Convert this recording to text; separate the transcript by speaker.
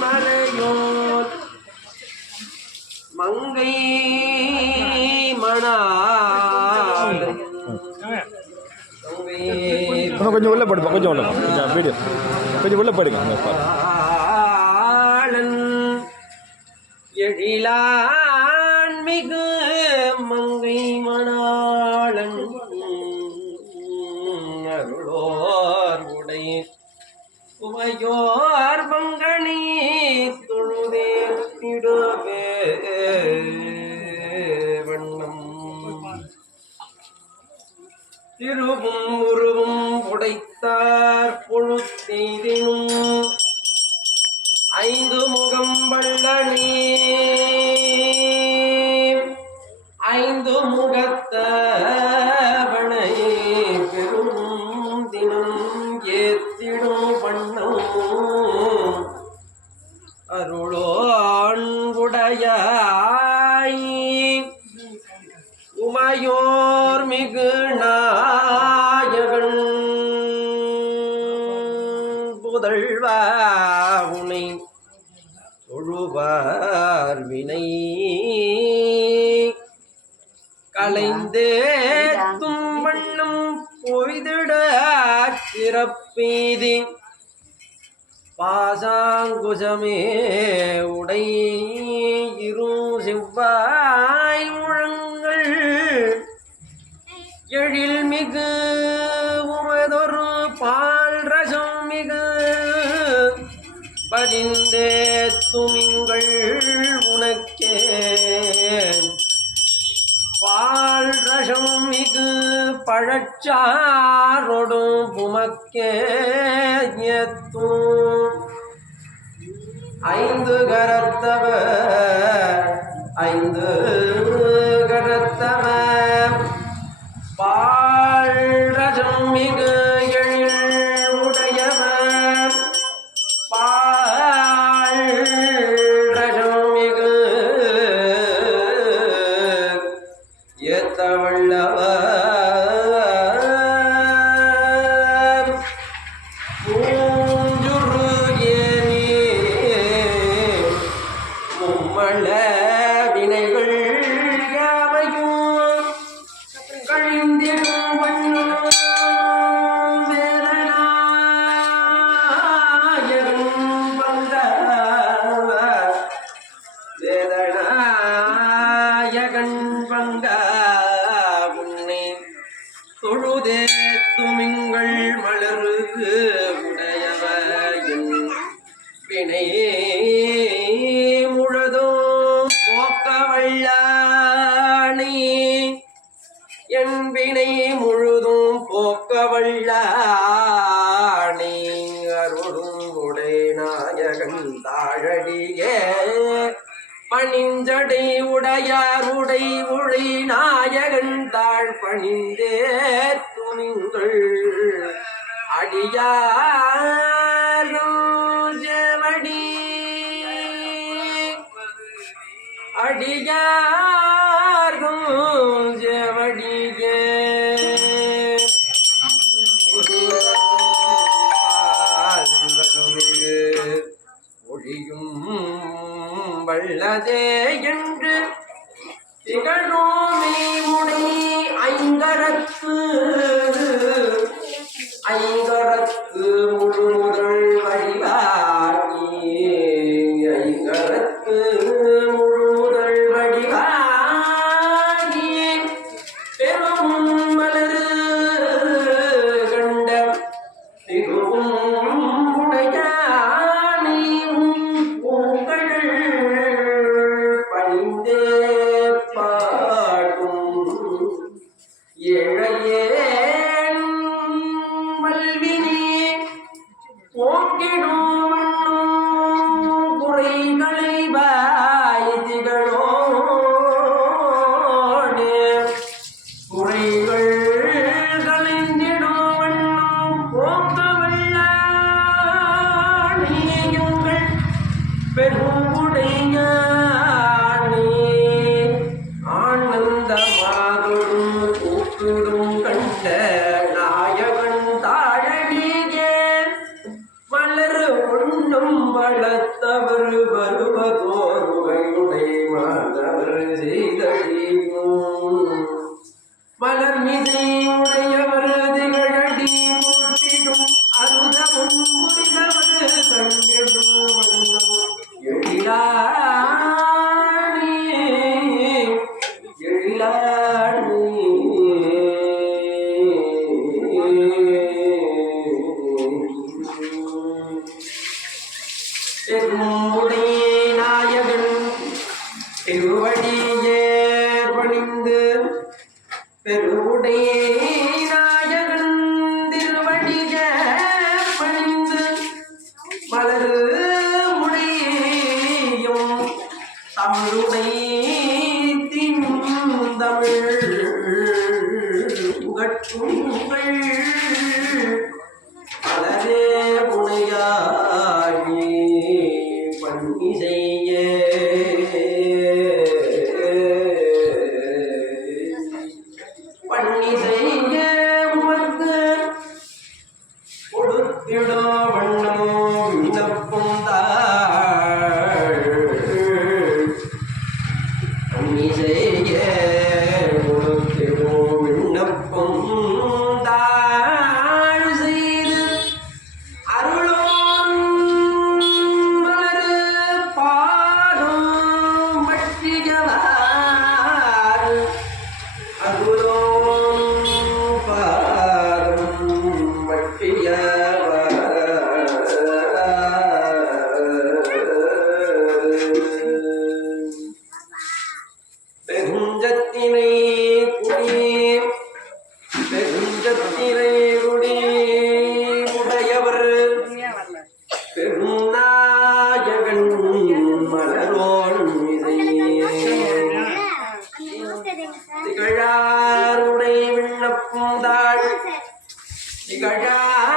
Speaker 1: மலையோர் மங்கை
Speaker 2: கொஞ்சம் உள்ள படுப்பா கொஞ்சம் உள்ள. கொஞ்சம் வீடியோ கொஞ்சம் உள்ள படுங்க
Speaker 1: எழிலான் மிகு மங்கை மணாளன் உமையோர் மங்கனி தொழுதேத்திடுவே வண்ணம். திருவும் அருளோன்புடையாய் உமையோர் மிகு நாயகன். புதழ்வா உனை தொழுவார் வினை. கலைந்தே தும்பண்ணும் பொய்திட சிறப்பீதி. பாசாங்குசமே உடை இரு செவ்வாய் முழங்கள். எழில் மிகு உமதொரு பால் ரசம் மிகு. பதிந்தே துமிங்கள். பழச்சாரொடும் புமக்கேத்தும் ஐந்து கரத்தவர் ஐந்து மும்மள வினைகள் யாவையும் கழிந்திடும் வேதனா வல்லானே. என் வினை முழுதும் போக்க வல்லானே. அருளும் உடை நாயகன் தாழடியே. பணிஞ்சடை உடையார் உடை உழை நாயகன் தாழ் பணிந்தே துணிங்கள் அடியாரும் அடியாரும் மலர் மீதே உடையே நாயகன் திருவடிக பணிந்து மலரு முடையேயும் தமிழுடைய தின் தமிழ் You Thank you.